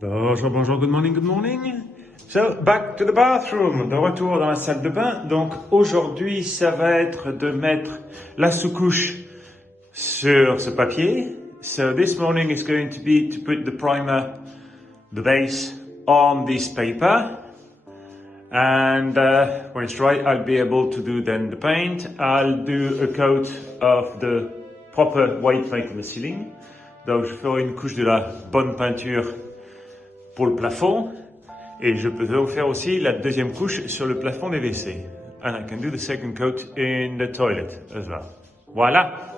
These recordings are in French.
Bonjour, bonjour, good morning, good morning. So, back to the bathroom, de retour dans la salle de bain. Donc, aujourd'hui, ça va être de mettre la sous-couche sur ce papier. So, this morning is going to be to put the primer, the base, on this paper. And when it's dry, I'll be able to do then the paint. I'll do a coat of the proper white paint on the ceiling. Donc, je ferai une couche de la bonne peinture pour le plafond, et je peux donc faire aussi la deuxième couche sur le plafond des WC. And I can do the second coat in the toilet as well. Voilà.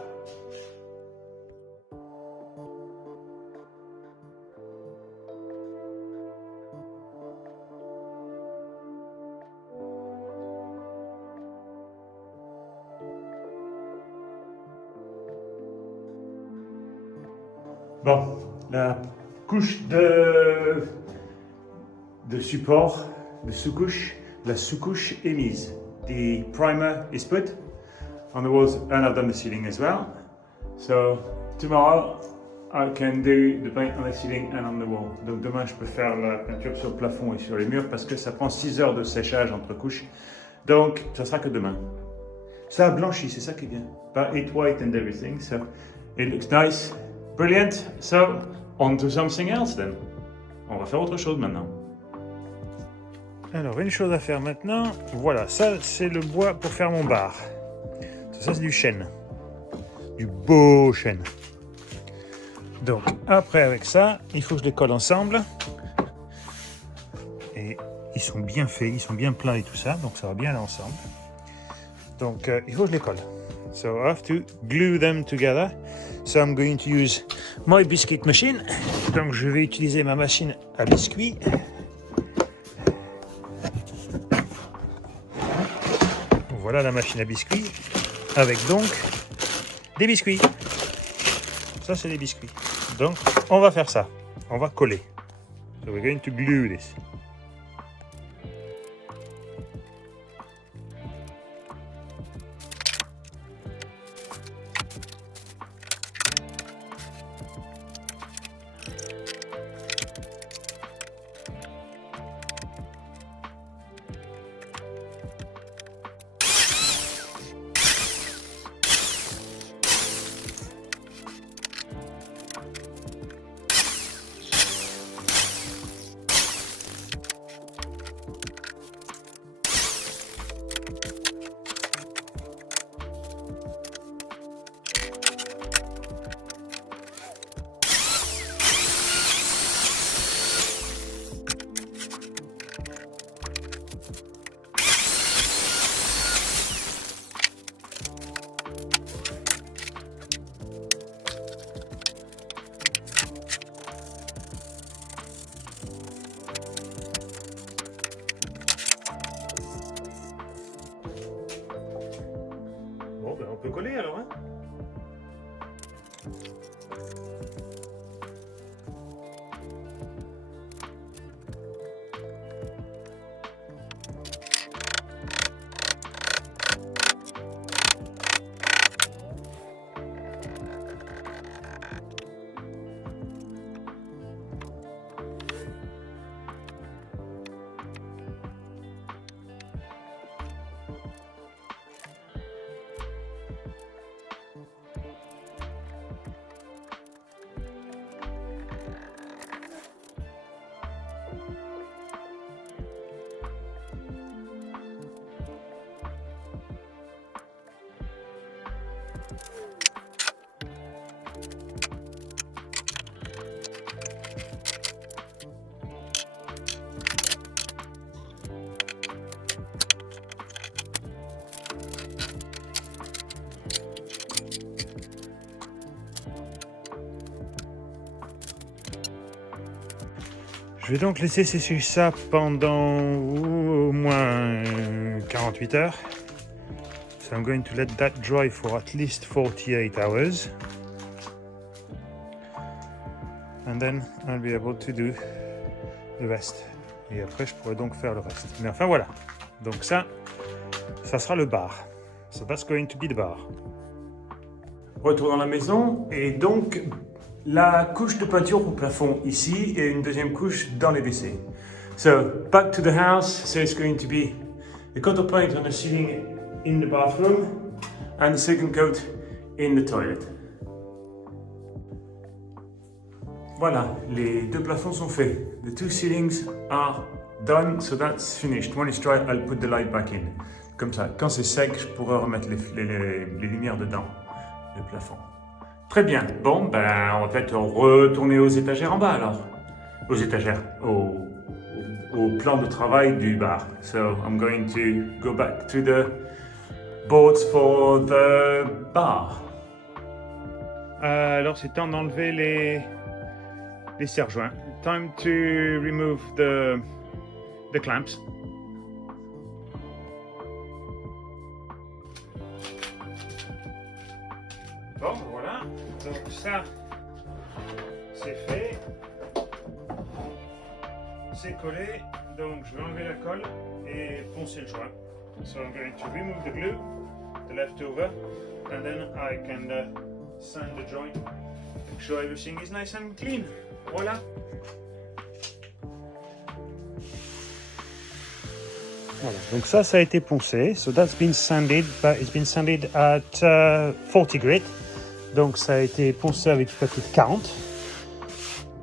Bon, la couche de support, de sous-couche, la sous-couche est mise. The primer is put on the walls and I've done the ceiling as well. So tomorrow I can do the paint on the ceiling and on the wall. Donc demain je peux faire la peinture sur le plafond et sur les murs parce que ça prend 6 heures de séchage entre couches. Donc ça sera que demain. Ça a blanchi, c'est ça qui est bien. But it's white and everything, so it looks nice. Brilliant. So on to something else then. On va faire autre chose maintenant. Alors, une chose à faire maintenant, voilà, ça c'est le bois pour faire mon bar. Ça c'est du chêne, du beau chêne. Donc, après avec ça, il faut que je les colle ensemble. Et ils sont bien faits, ils sont bien plats et tout ça, donc ça va bien aller ensemble. Donc, il faut que je les colle. So I have to glue them together. So I'm going to use my biscuit machine. Donc, je vais utiliser ma machine à biscuits. Voilà la machine à biscuits, avec donc des biscuits. Ça, c'est des biscuits. Donc, on va faire ça. On va coller. So we're going to glue this. Bon, ben on peut coller alors, hein? Je vais donc laisser sécher ça pendant au moins 48 heures. So I'm going to let that dry for at least 48 hours. And then I'll be able to do the rest. Et après, je pourrai donc faire le reste. Mais enfin, voilà. Donc ça sera le bar. So that's going to be the bar. Retour dans la maison. Et donc, la couche de peinture au plafond ici et une deuxième couche dans les WC. So, back to the house, so it's going to be a coat of paint on the ceiling in the bathroom and the second coat in the toilet. Voilà, les deux plafonds sont faits. The two ceilings are done, so that's finished. When it's dry, I'll put the light back in. Comme ça, quand c'est sec, je pourrai remettre les lumières dedans, le plafond. Très bien. Bon, ben, on va peut-être retourner aux étagères en bas alors. Aux étagères, au plan de travail du bar. So, I'm going to go back to the boards for the bar. Alors, c'est temps d'enlever les serre-joints. Time to remove the clamps. Bon, voilà. Donc ça, c'est fait. C'est collé. Donc je vais enlever la colle et poncer le joint. So I'm going to remove the glue, the leftover, and then I can sand the joint. Make sure everything is nice and clean. Voilà. Voilà. Donc ça a été poncé. So that's been sanded, but it's been sanded at 40 grit. Donc ça a été poncé avec du papier de 40.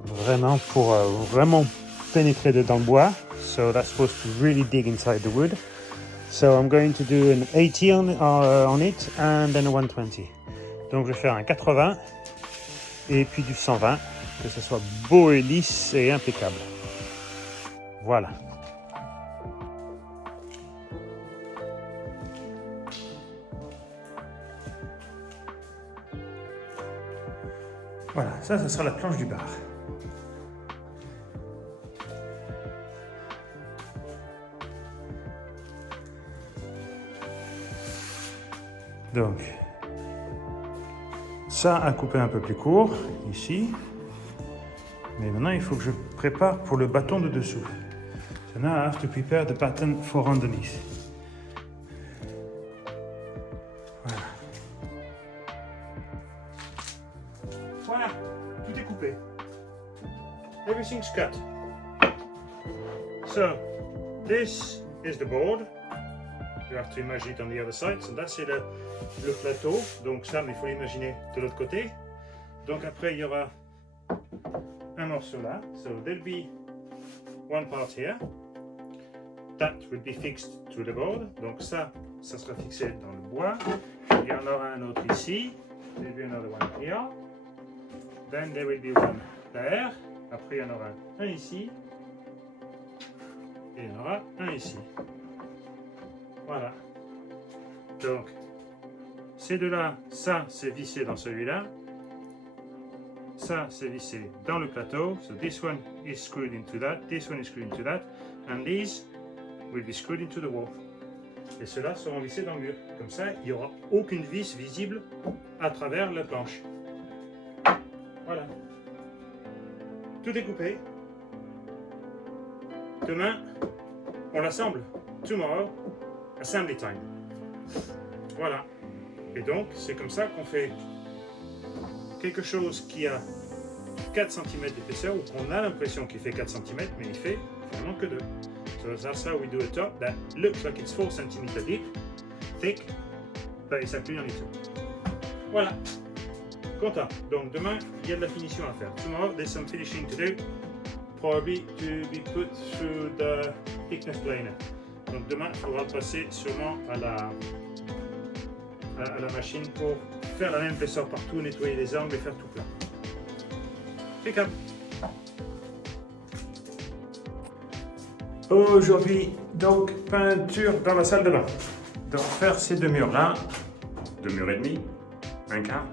Vraiment pour vraiment pénétrer dedans le bois. So that's supposed to really dig inside the wood. So I'm going to do an 80 on it and then a 120. Donc je vais faire un 80 et puis du 120. Que ce soit beau et lisse et impeccable. Voilà. Voilà, ça sera la planche du bar. Donc, ça a coupé un peu plus court, ici. Mais maintenant, il faut que je prépare pour le bâton de dessous. So now I have to prepare the button for underneath. Voilà. Voilà, tout est coupé. Everything's cut. So, this is the board. You have to imagine it on the other side. So that's le plateau. Donc ça, mais il faut l'imaginer de l'autre côté. Donc après, il y aura un morceau là. So there'll be one part here. That will be fixed to the board. Donc ça sera fixé dans le bois. Il y en aura un autre ici. There'll be another one here. Then there will be one there. Après, il y en aura un ici. Et il y en aura un ici. Voilà. Donc, ces deux-là, ça c'est vissé dans celui-là. Ça c'est vissé dans le plateau. So this one is screwed into that. This one is screwed into that. And these will be screwed into the wall. Et ceux-là seront vissés dans le mur. Comme ça, il n'y aura aucune vis visible à travers la planche. Voilà. Tout est coupé. Demain, on l'assemble. Tomorrow, assembly time. Voilà. Et donc, c'est comme ça qu'on fait quelque chose qui a 4 cm d'épaisseur, ou qu'on a l'impression qu'il fait 4 cm, mais il fait vraiment que 2. So that's how we do a top that looks like it's 4 cm deep, thick, but it's actually only 2. Voilà. Content. Donc demain, il y a de la finition à faire. Tomorrow, there's some finishing to do, probably to be put through the thickness planer. Donc demain, il faudra passer sûrement à la machine pour faire la même épaisseur partout, nettoyer les angles et faire tout plat. Impeccable. Aujourd'hui, donc, peinture dans la salle de bain. Donc, faire ces deux murs-là, 2 murs et demi, un quart.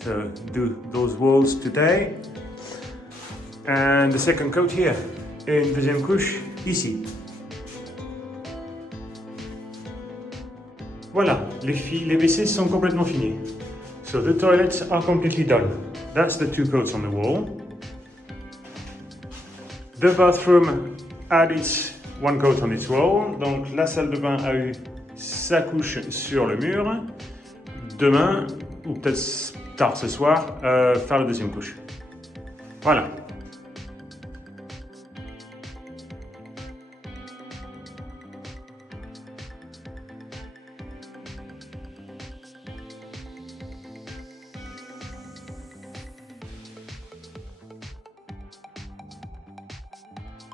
So, do those walls today. And the second coat here. Et une deuxième couche ici. Voilà, les WC sont complètement finis. So the toilets are completely done. That's the 2 coats on the wall. The bathroom had its 1 coat on its wall. Donc la salle de bain a eu sa couche sur le mur. Demain, ou peut-être tard ce soir, faire la deuxième couche. Voilà.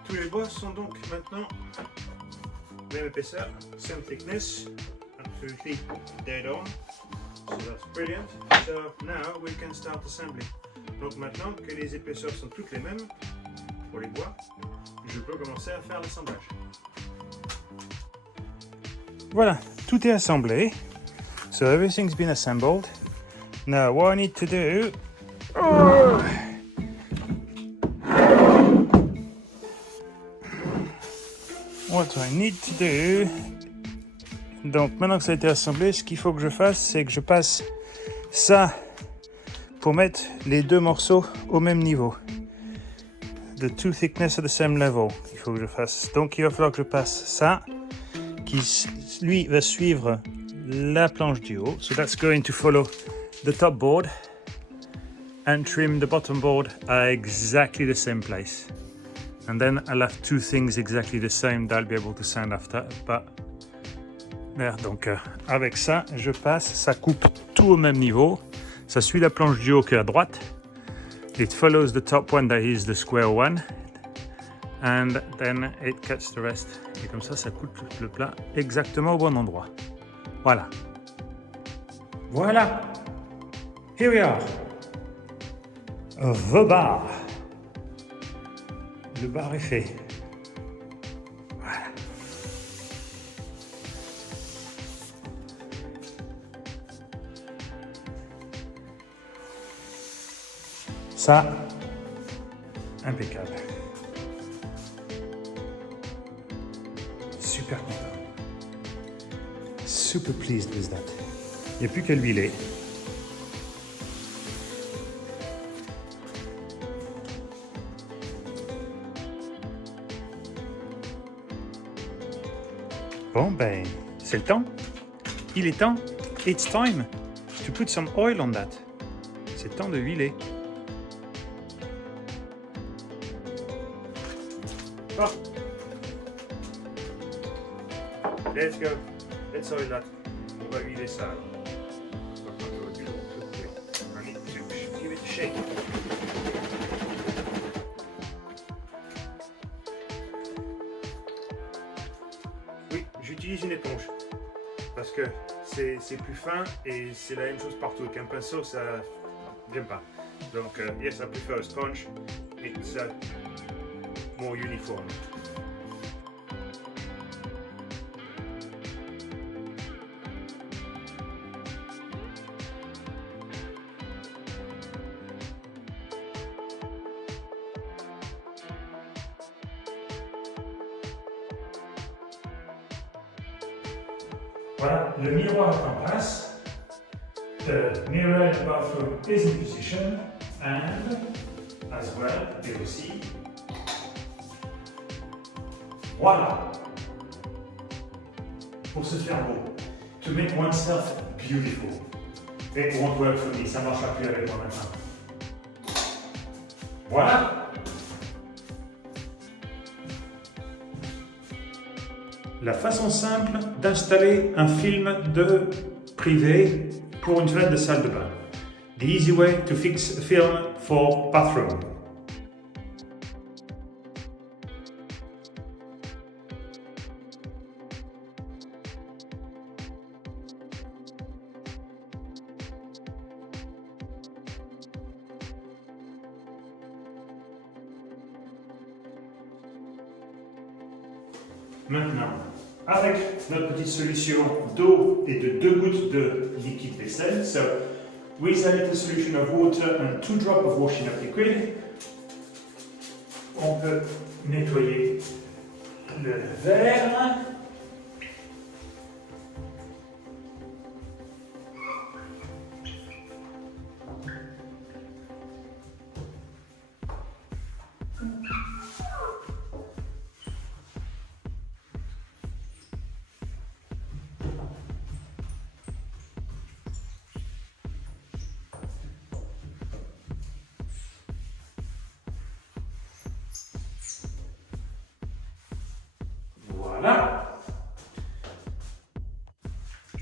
Tous les bois sont donc maintenant même épaisseur, same thickness, absolutely dead on. So that's brilliant. So now we can start assembling. Donc maintenant que les épaisseurs sont toutes les mêmes pour les bois, je peux commencer à faire l'assemblage. Voilà, tout est assemblé. So everything's been assembled. Now what I need to do... What I need to do... Donc maintenant que ça a été assemblé, ce qu'il faut que je fasse, c'est que je passe ça pour mettre les deux morceaux au même niveau. The two thickness at the same level. Il faut que je fasse. Donc il va falloir que je passe ça, qui lui va suivre la planche du haut. So that's going to follow the top board and trim the bottom board at exactly the same place. And then I'll have two things exactly the same that I'll be able to sand after. But there, donc avec ça, je passe, ça coupe tout au même niveau. Ça suit la planche du haut qui est à droite. It follows the top one that is the square one. And then it cuts the rest. Et comme ça, ça coupe le plat exactement au bon endroit. Voilà. Voilà. Here we are. The bar. Le bar est fait. Voilà. Ça, impeccable. Super content. Super pleased with that. Il n'y a plus qu'à l'huiler. Bon, ben, c'est le temps. Il est temps. It's time to put some oil on that. C'est temps de huiler. Bon. Let's go. Let's oil that. On va huiler ça. I need to give it a shake. Oui, j'utilise une éponge parce que c'est plus fin et c'est la même chose partout. Avec un pinceau, ça vient pas. Donc, yes, I prefer a sponge. It's more uniform. Voilà, le miroir est en place. The mirror in the bathroom is in position and as well, et aussi. Voilà. Pour se faire beau. To make oneself beautiful. It won't work for me, ça ne marchera plus avec moi maintenant. Voilà. La façon simple d'installer un film de privé pour une fenêtre de salle de bain. The easy way to fix a film for bathroom. Maintenant, avec notre petite solution d'eau et de 2 gouttes de liquide vaisselle, so with a little solution of water and 2 drops of washing up liquid, on peut nettoyer le verre.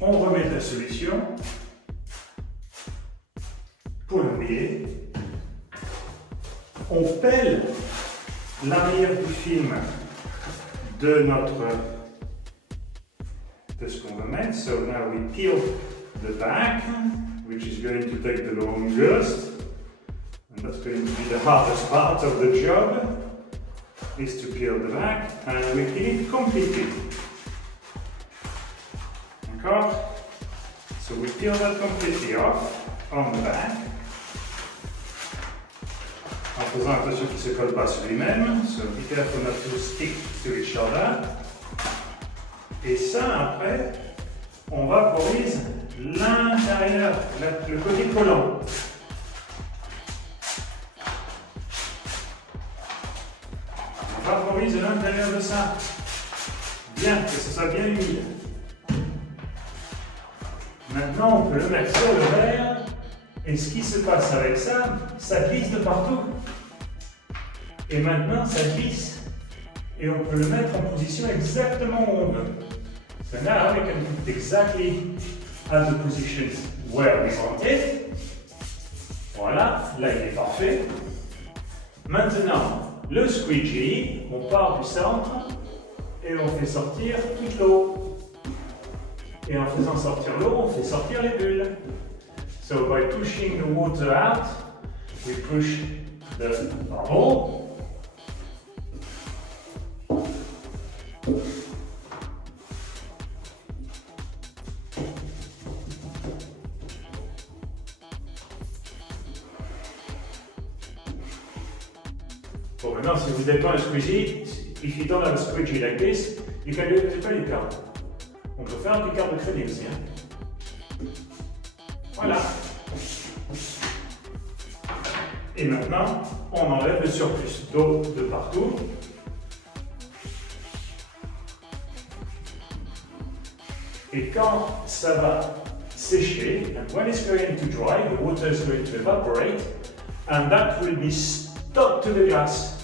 on remet la solution pour le mouiller. On pèle l'arrière du film de ce qu'on va mettre. So now we peel the back, which is going to take the longest, and that's going to be the hardest part of the job, is to peel the back, and we peel it completely. D'accord? So we peel that completely off on the back, en faisant attention qu'il ne se colle pas sur lui-même. So be careful not to stick to each other. Et ça, après, on vaporise l'intérieur, le côté collant. On vaporise l'intérieur de ça. Bien, que ce soit bien humide. Maintenant, on peut le mettre sur le verre. Et ce qui se passe avec ça, ça glisse de partout. Et maintenant, ça glisse. Et on peut le mettre en position exactement où on veut. So now we can put it exactly at the position where we want it. Voilà, là il est parfait. Maintenant, le squeegee, on part du centre et on fait sortir toute l'eau. Et en faisant sortir l'eau, on fait sortir les bulles. So by pushing the water out, we push the bubble. Bon, maintenant, si vous n'avez pas un squeegee, if you don't have a squeegee like this, you can do it with a credit card. On peut faire un carte de crédit aussi. Hein. Voilà. Et maintenant, on enlève le surplus d'eau de partout. Et quand ça va sécher, and when it's going to dry, the water is going to evaporate, and that will be stuck to the glass.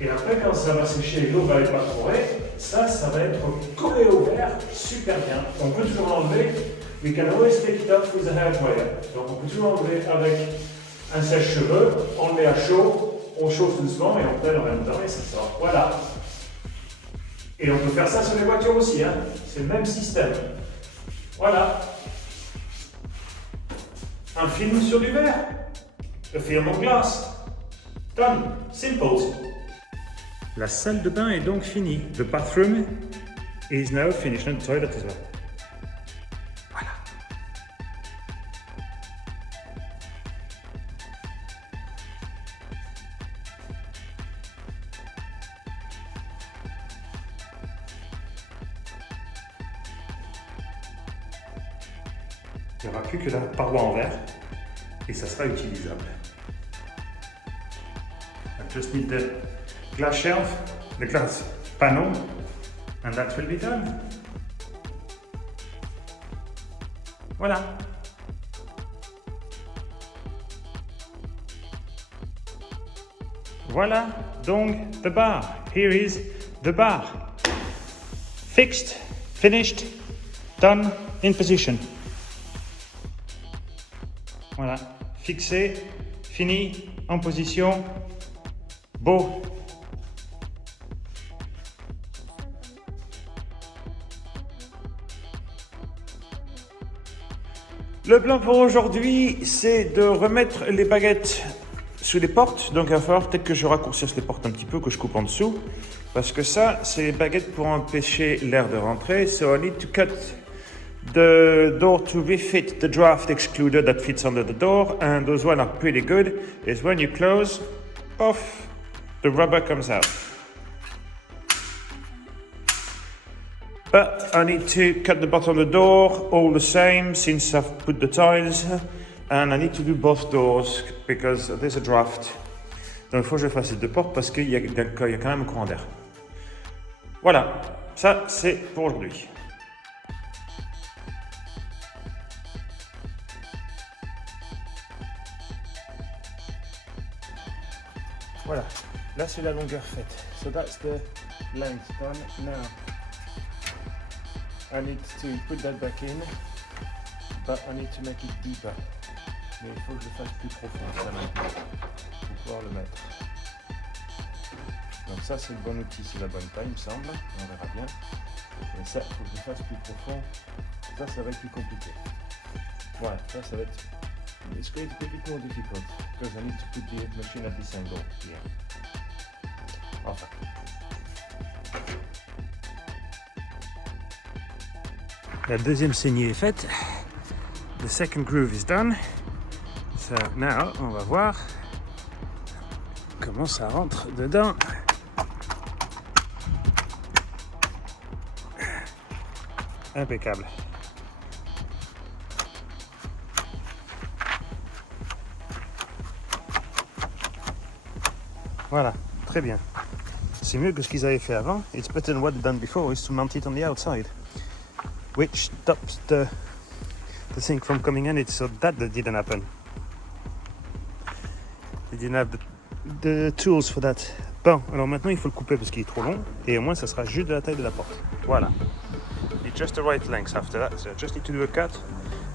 Et après, quand ça va sécher, l'eau va évaporer, ça va être collé au verre super bien. On peut toujours l'enlever. We can always take it off with a hair dryer. Donc on peut toujours l'enlever avec un sèche-cheveux, on le met à chaud, on chauffe doucement et on pèle en même temps et ça sort. Voilà. Et on peut faire ça sur les voitures aussi, hein. C'est le même système. Voilà. Un film sur du verre. A film on glass. Done. Simple. La salle de bain est donc finie. The bathroom is now finished and the toilet as well. Voilà. Il n'y aura plus que la paroi en verre et ça sera utilisable. I just need the glass shelf, the glass panel, and that will be done. Voilà. Voilà, donc, the bar. Here is the bar. Fixed, finished, done, in position. Voilà, fixé, fini, en position, beau. Le plan pour aujourd'hui, c'est de remettre les baguettes sous les portes. Donc il va falloir peut-être que je raccourcisse les portes un petit peu, que je coupe en dessous. Parce que ça, c'est les baguettes pour empêcher l'air de rentrer. So I need to cut the door to refit the draft excluder that fits under the door. And those ones are pretty good. Is when you close, off, the rubber comes out. But I need to cut the bottom of the door all the same since I've put the tiles, and I need to do both doors because there's a draft. Donc il faut que je fasse les deux portes parce qu'il y a quand même un courant d'air. Voilà, ça c'est pour aujourd'hui. Voilà, là c'est la longueur faite. So that's the length done now. I need to put that back in. but I need to make it deeper. Mais il faut que je fasse plus profond ça maintenant pour pouvoir le mettre. Donc ça c'est le bon outil, c'est la bonne taille il me semble, on verra bien. Mais ça, il faut que je fasse plus profond. Ça va être plus compliqué. Voilà, ça va être... It's going to be a bit more difficult because I need to put the machine at this angle here. Enfin. La deuxième saignée est faite. The second groove is done. So now, on va voir comment ça rentre dedans. Impeccable. Voilà, très bien. C'est mieux que ce qu'ils avaient fait avant. It's better than what they've done before, is to mount it on the outside, which stops the thing from coming in it, so that didn't happen. They didn't have the tools for that. Bon, alors maintenant il faut le couper parce qu'il est trop long, et au moins ça sera juste de la taille de la porte. Voilà. It's just the right length after that, so I just need to do a cut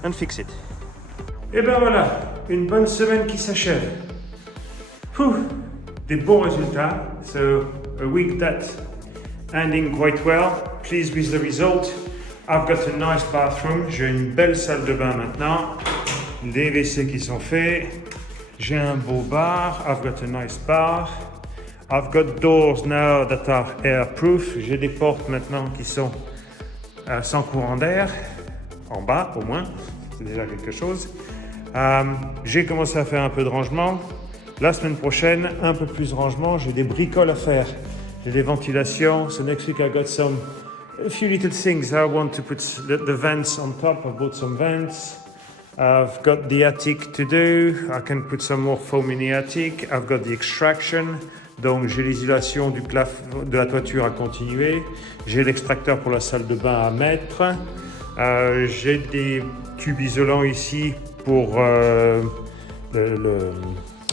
and fix it. Et ben voilà, une bonne semaine qui s'achève. Des bons résultats. So a week that ending quite well. Pleased with the result. I've got a nice bathroom. J'ai une belle salle de bain maintenant. Des WC qui sont faits. J'ai un beau bar. I've got a nice bar. I've got doors now that are airproof. J'ai des portes maintenant qui sont sans courant d'air. En bas au moins. C'est déjà quelque chose. J'ai commencé à faire un peu de rangement. La semaine prochaine, un peu plus de rangement, j'ai des bricoles à faire. J'ai des ventilations. So next week I got a few little things. I want to put the vents on top. I bought some vents. I've got the attic to do. I can put some more foam in the attic. I've got the extraction. Donc j'ai l'isolation du plafond, de la toiture à continuer. J'ai l'extracteur pour la salle de bain à mettre. J'ai des tubes isolants ici pour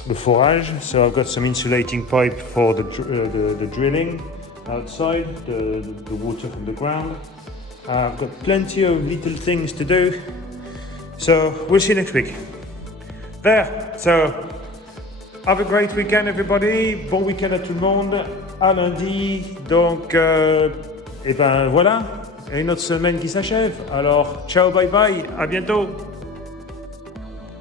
le forage. So I've got some insulating pipe for the drilling outside, the water from the ground. I've got plenty of little things to do. So we'll see you next week. There. So have a great weekend everybody. Bon week-end à tout le monde. À lundi. Donc, et ben voilà. Une autre semaine qui s'achève. Alors, ciao, bye bye. À bientôt.